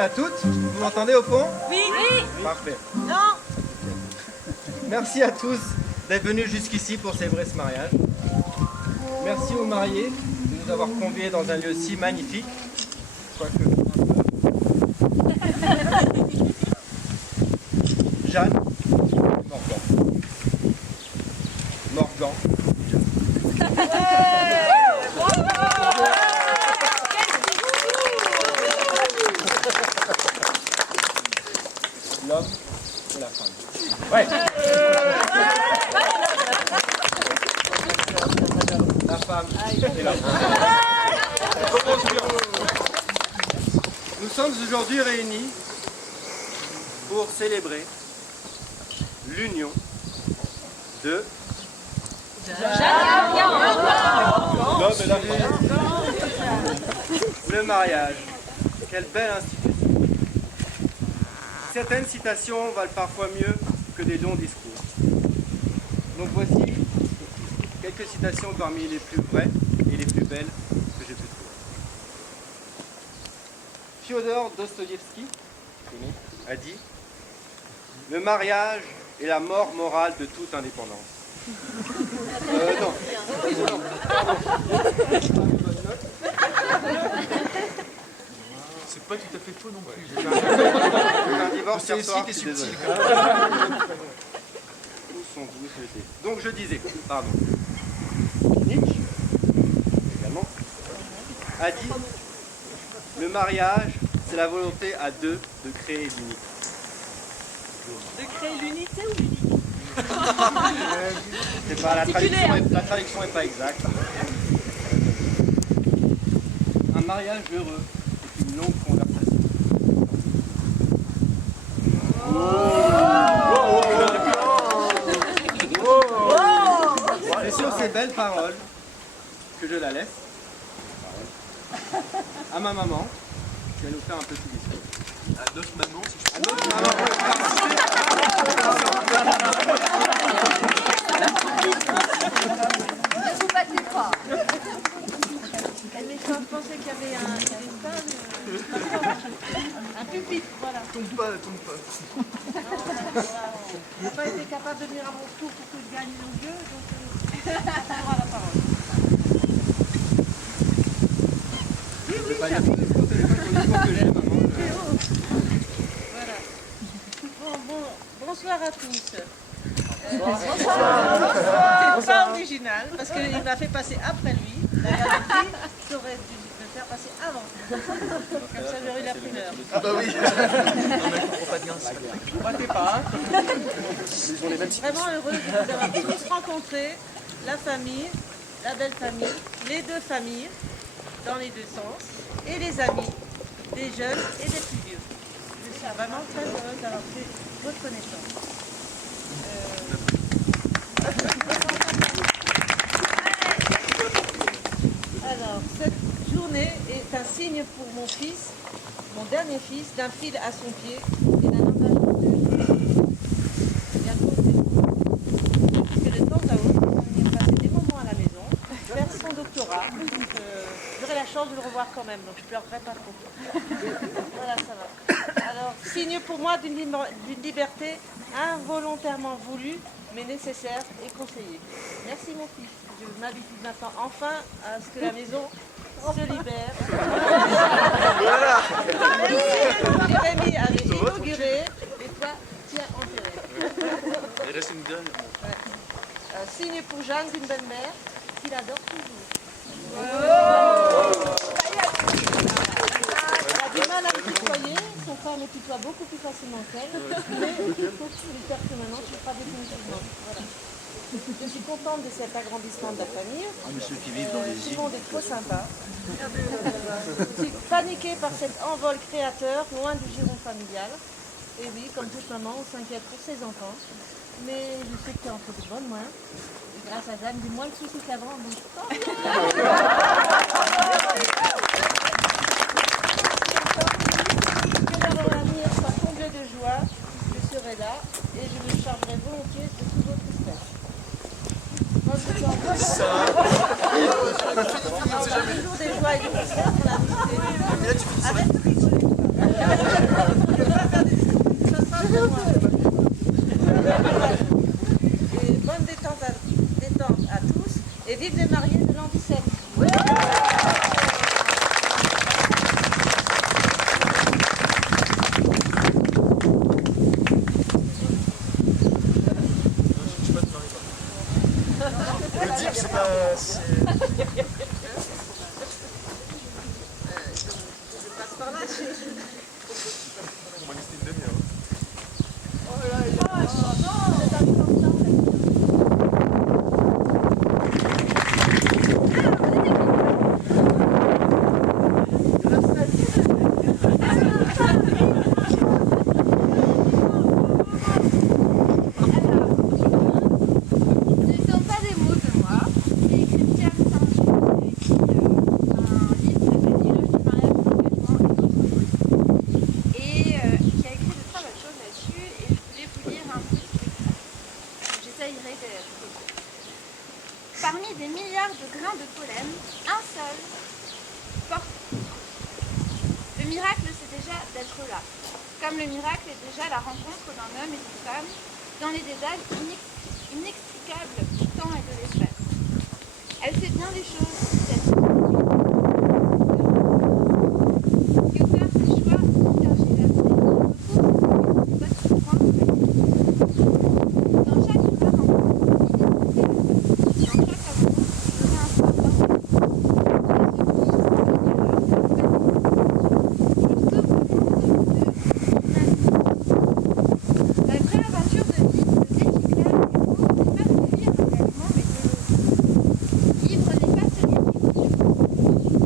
à toutes. Vous m'entendez au pont? Oui. Parfait. Non. Merci à tous d'être venus jusqu'ici pour célébrer ce mariage. Merci aux mariés de nous avoir conviés dans un lieu si magnifique. Quoique... Jeanne, Morgan. Morgan. L'homme et la femme. Ouais. La femme et l'homme. Nous sommes aujourd'hui réunis pour célébrer l'union de l'homme et la femme. Le mariage. Quelle belle institution. Certaines citations valent parfois mieux que des longs discours. Donc voici quelques citations parmi les plus vraies et les plus belles que j'ai pu trouver. Fyodor Dostoïevski a dit « Le mariage est la mort morale de toute indépendance. » Non. C'est pas tout à fait faux non plus. Un divorce C'est hier aussi soir, qui est je suis subtil. désolé. Où sont-vous souhaités? Donc je disais, pardon. Nietzsche, également, a dit « Le mariage, c'est la volonté à deux de créer l'unité. » De créer l'unité ou l'unité? C'est pas la traduction est pas exacte. Un mariage heureux est une longue conversation. Et sur ces belles paroles, que je la laisse à ma maman, qui va nous faire un petit discours. À notre maman, si je À notre maman. Ne vous battez pas. Elle pensait qu'il y avait un pupitre, voilà. tombe pas. Il n'a pas été capable de venir à mon tour pour que je gagne nos yeux, donc on prendra la parole. Oui, ça. Voilà. Bonsoir à tous. C'est pas original, parce qu'il m'a fait passer après lui. La galerie aurait dû me faire passer avant. Comme ça, j'aurais eu la primeur. Ah bah oui. Non mais je comprends pas bien. Vous battez pas, hein. Vraiment heureuse de vous avoir tous rencontrés, la famille, la belle famille, les deux familles, dans les deux sens, et les amis, des jeunes et des plus vieux. Je suis vraiment très heureuse d'avoir fait votre connaissance. Alors, cette journée est un signe pour mon fils, mon dernier fils, d'un fil à son pied et d'un engagement de vie. Bientôt, parce que de temps à autre, il va venir passer des moments à la maison, faire son doctorat. J'aurai la chance de le revoir quand même, donc je ne pleurerai pas trop. Voilà, ça va. Alors, signe pour moi d'une liberté involontairement voulue, mais nécessaire et conseillée. Merci mon fils. Je m'habitue maintenant enfin à ce que la maison se libère. Jérémy avait inauguré et toi, tu as enterré. Il reste une donne. Signe pour Jeanne d'une belle-mère qu'il adore toujours. Elle a du mal à me tutoyer, son frère me tutoie beaucoup plus facilement qu'elle, mais il faut que tu lui perds que maintenant, tu le feras définitivement. Voilà. Je suis contente de cet agrandissement de la famille. Ceux qui vivent dans les Tout îles. le monde est trop sympa. Je suis paniquée par cet envol créateur, loin du giron familial. Et oui, comme toute maman, on s'inquiète pour ses enfants. Mais je sais que tu es entre de bonnes mains. Et grâce à Jeanne, dis moins le souci qu'avant. Donc... Que leur avenir soit comblé de joie, je serai là et je me chargerai volontiers de tout votre espèce. Moi, je suis en toujours des joies et des concerts pour l'amitié. Avec Et bonne détente à tous et vive les mariés de l'an 17. Le type, c'est pas... On va lister une demi-heure. Ce ne sont pas des mots de moi. J'ai écrit Pierre Saint-Jean, qui a écrit un livre qui s'appelle Éloge du mariage, l'engagement et d'autres mots. Et qui a écrit de très belles choses là-dessus. Et je voulais vous lire un petit extrait. J'essayerai d'être court. Parmi des milliards de grains de pollen, un seul porte. Le miracle, c'est déjà d'être là. Comme le miracle est déjà la rencontre d'un homme et d'une femme dans les dédales inextricables du temps et de l'espace. Elle fait bien des choses, cette que faire ses choix, car j'ai la recours une botte sur le coin. Dans chaque fleur, dans chaque amour, il y a un soir la vraie aventure de vie, de déclic n'est pas de fuir l'engagement, mais de l'autre. Livre n'est pas celui qui reçoit.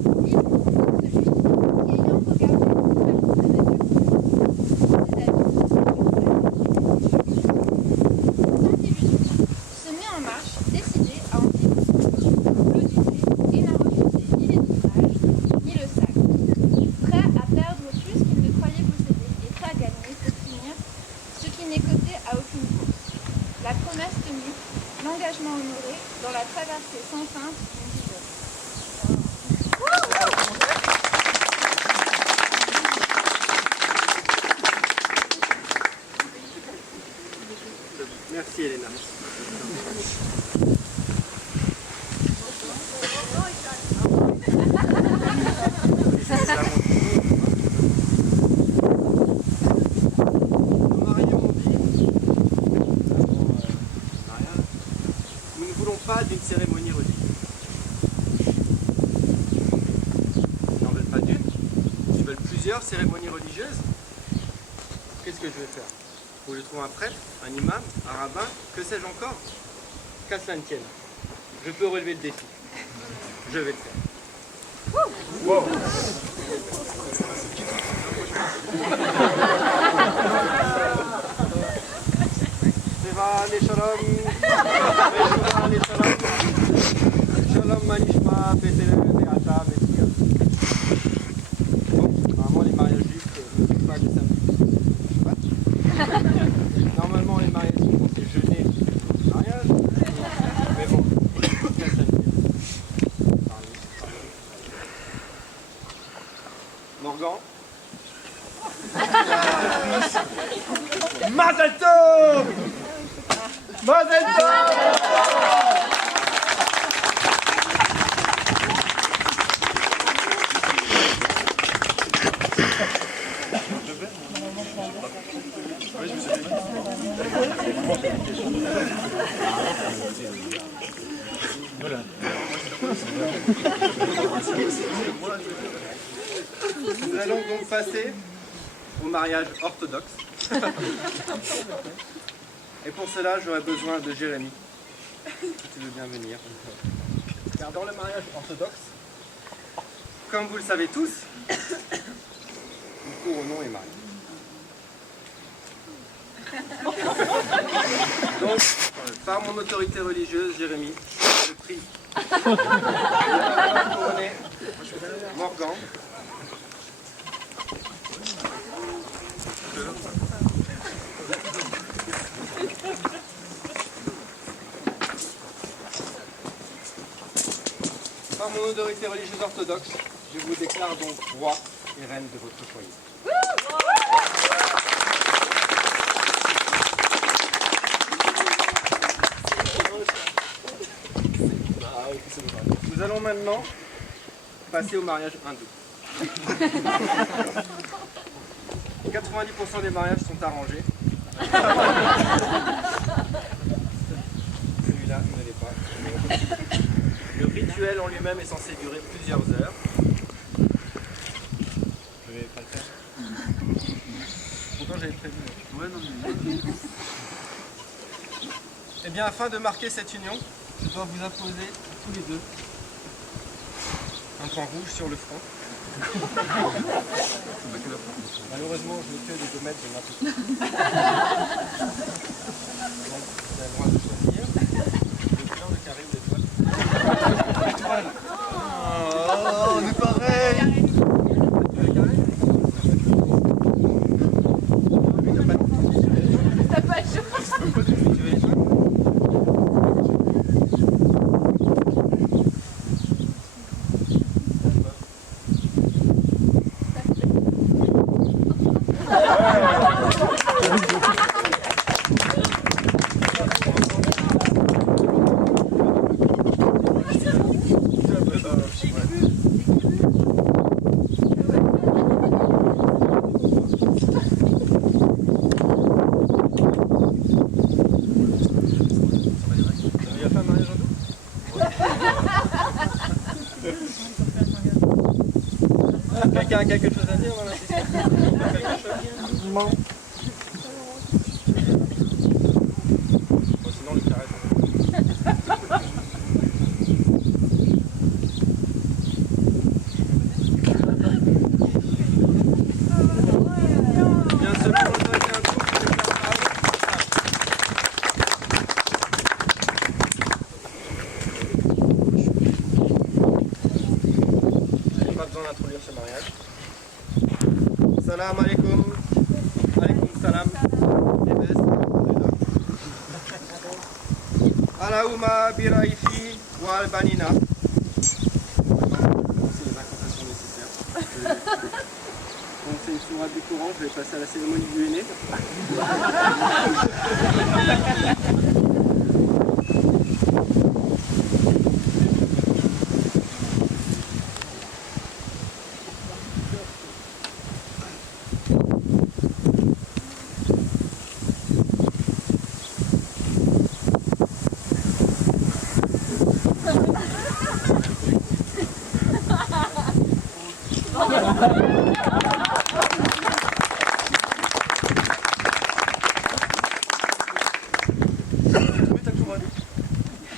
Livre c'est celui qui, ayant regardé le de la sans illusion, se met en marche, décidé à en vivre l'odyssée et n'a refusé ni les ouvrages, ni le sac. Prêt à perdre plus qu'il ne croyait posséder et prêt à gagner pour finir ce qui n'est coté à aucune course. La promesse tenue, l'engagement honoré dans la traversée sans feinte d'une vie jeune. Merci Elena. Nos mariés m'ont dit, nous ne voulons pas d'une cérémonie religieuse. Ils n'en veulent pas d'une, ils veulent plusieurs cérémonies religieuses. Qu'est-ce que je vais faire? Faut que je trouve un prêtre, un imam, un rabbin, que sais-je encore? Qu'à cela ne tienne. Je peux relever le défi. Je vais le faire. Wow. Shivani Shalom. Shivani Shalom. Shalom Manishma Betele Beata Metia. Bon, normalement les mariages juifs ne sont pas le samedi. Normalement les mariages juifs ont fait jeûner le mariage. Mais bon, qu'à cela ne tienne. Morgan. Mazel Tov! Mazel Tov! Nous allons donc passer au mariage orthodoxe. Et pour cela, j'aurais besoin de Jérémy, si tu veux bien venir. Car dans le mariage orthodoxe, comme vous le savez tous, le couronnement est marié. Donc, par mon autorité religieuse, Jérémy, je prie de couronner Morgan. Par mon autorité religieuse orthodoxe, je vous déclare donc roi et reine de votre foyer. allons maintenant passer au mariage hindou. 90% des mariages sont arrangés. Celui-là ne l'est pas. Le rituel en lui-même est censé durer plusieurs heures. Je vais pas le faire. Pourtant j'avais prévu. Ouais, non, mais... Eh bien, afin de marquer cette union, je dois vous imposer tous les deux un point rouge sur le front. Malheureusement, je n'ai que des gommettes, je n'ai pas. Donc, vous avez le droit de choisir le blanc, le carré ou l'étoile. Oh, on est pareil. Le carré. T'as pas chaud. Tu veux l'étoile? Quelqu'un a quelque chose à dire dans la question? Quelque chose? Non. Bon, sinon, le carré. Bien, selon le vote d'un tour, je vais faire parler. Je n'ai pas besoin d'introduire ce mariage. Salam alaikum. Alaikum salam. Allahumma biraifi wa albanina. C'est les incantations nécessaires. On fait une sourate du Coran, je vais passer à la cérémonie du henné.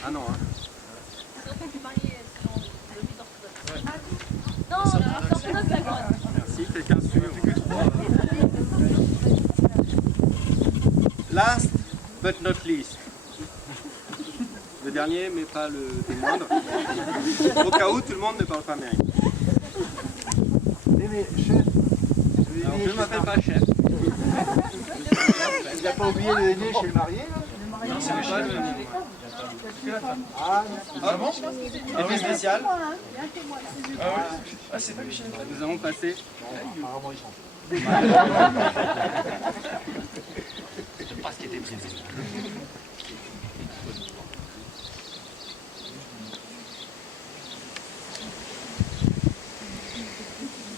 Ah non, hein. Merci, quelqu'un suit. Last but not least. Le dernier, mais pas le moindre. Au cas où tout le monde ne parle pas américain. Mais chef, Alors, je ne m'appelle pas chef. il n'a pas oublié le nez chez le marié là? Non, c'est pas le Ah, Ah bon? Effet spécial. Ah, c'est pas Michel. Nous allons passer. apparemment ils sont. J'aime pas ce qui était prévu.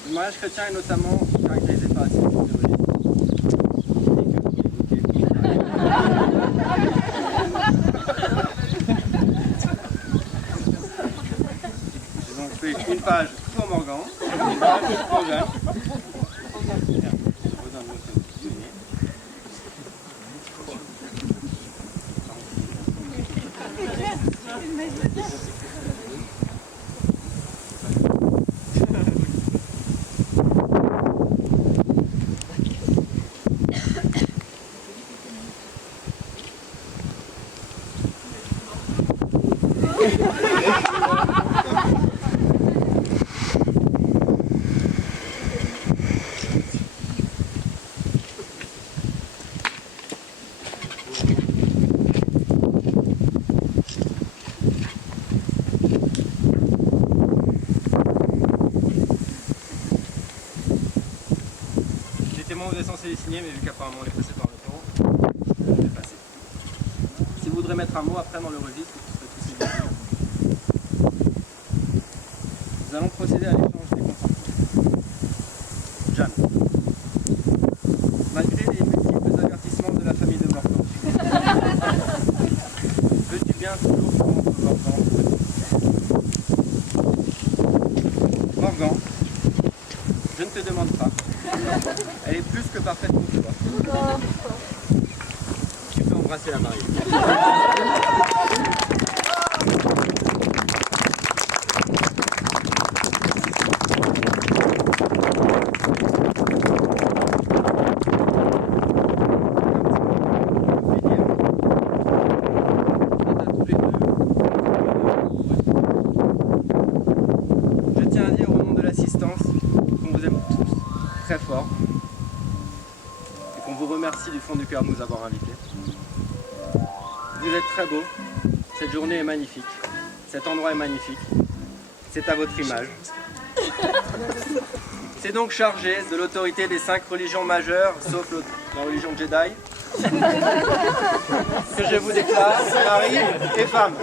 Le mariage chrétien est notamment caractérisé par la symétrie de J'ai donc fait une page pour Morgan, une page pour Jeanne. Vous êtes censé les signer, mais vu qu'apparemment on est passé par le temps, je vais passer. Si vous voudrez mettre un mot après dans le registre, ce serait tout signé. est plus que parfaite pour toi. Tu peux embrasser la mariée. Je tiens à dire au nom de l'assistance qu'on vous aime tous très fort et qu'on vous remercie du fond du cœur de nous avoir invités. Vous êtes très beaux, cette journée est magnifique, cet endroit est magnifique, c'est à votre image. C'est donc chargé de l'autorité des 5 religions majeures, sauf la religion Jedi, que je vous déclare mari et femme.